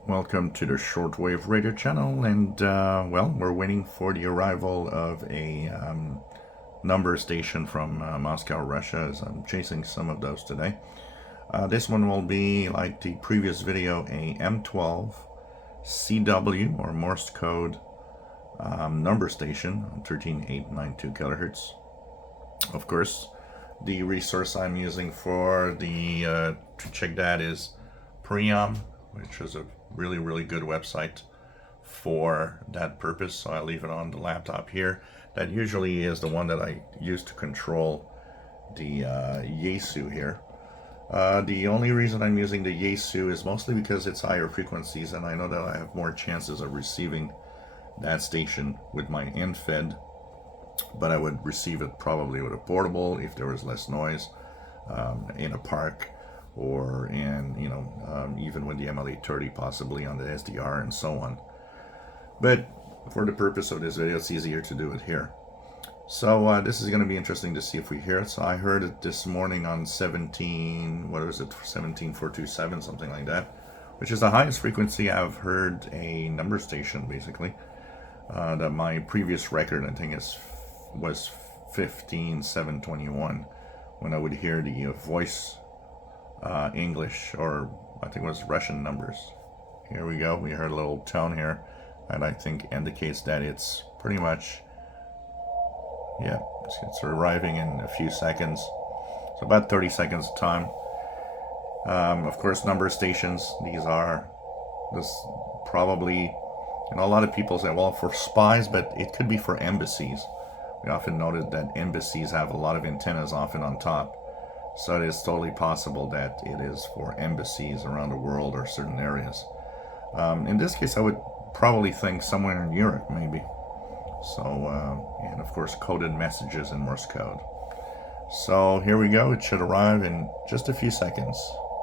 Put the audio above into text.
Welcome to the Shortwave radio channel, and well, we're waiting for the arrival of a number station from Moscow, Russia, as I'm chasing some of those today. This one will be, like the previous video, a M12 CW or Morse code number station on 13892 kHz. Of course, the resource I'm using for the to check that is Priam, which is a really good website for that purpose. So I'll leave it on the laptop here. That usually is the one that I use to control the Yaesu here. The only reason I'm using the Yaesu is mostly because it's higher frequencies, and I know that I have more chances of receiving that station with my end fed, but I would receive it probably with a portable if there was less noise in a park, or in, even with the MLA30 possibly on the SDR and so on. But for the purpose of this video, it's easier to do it here. So this is going to be interesting to see if we hear it. So I heard it this morning on 17427, something like that, which is the highest frequency I've heard a number station, basically. That my previous record, I think, was 15721, when I would hear the voice English, or I think it was Russian numbers. Here we go. We heard a little tone here that I think indicates that it's pretty much, yeah, it's arriving in a few seconds. So about 30 seconds of time. Of course, number stations, these are this probably, a lot of people say, well, for spies, but it could be for embassies. We often noted that embassies have a lot of antennas often on top. So it is totally possible that it is for embassies around the world or certain areas. In this case, I would probably think somewhere in Europe, maybe. So, and of course, coded messages in Morse code. So here we go. It should arrive in just a few seconds.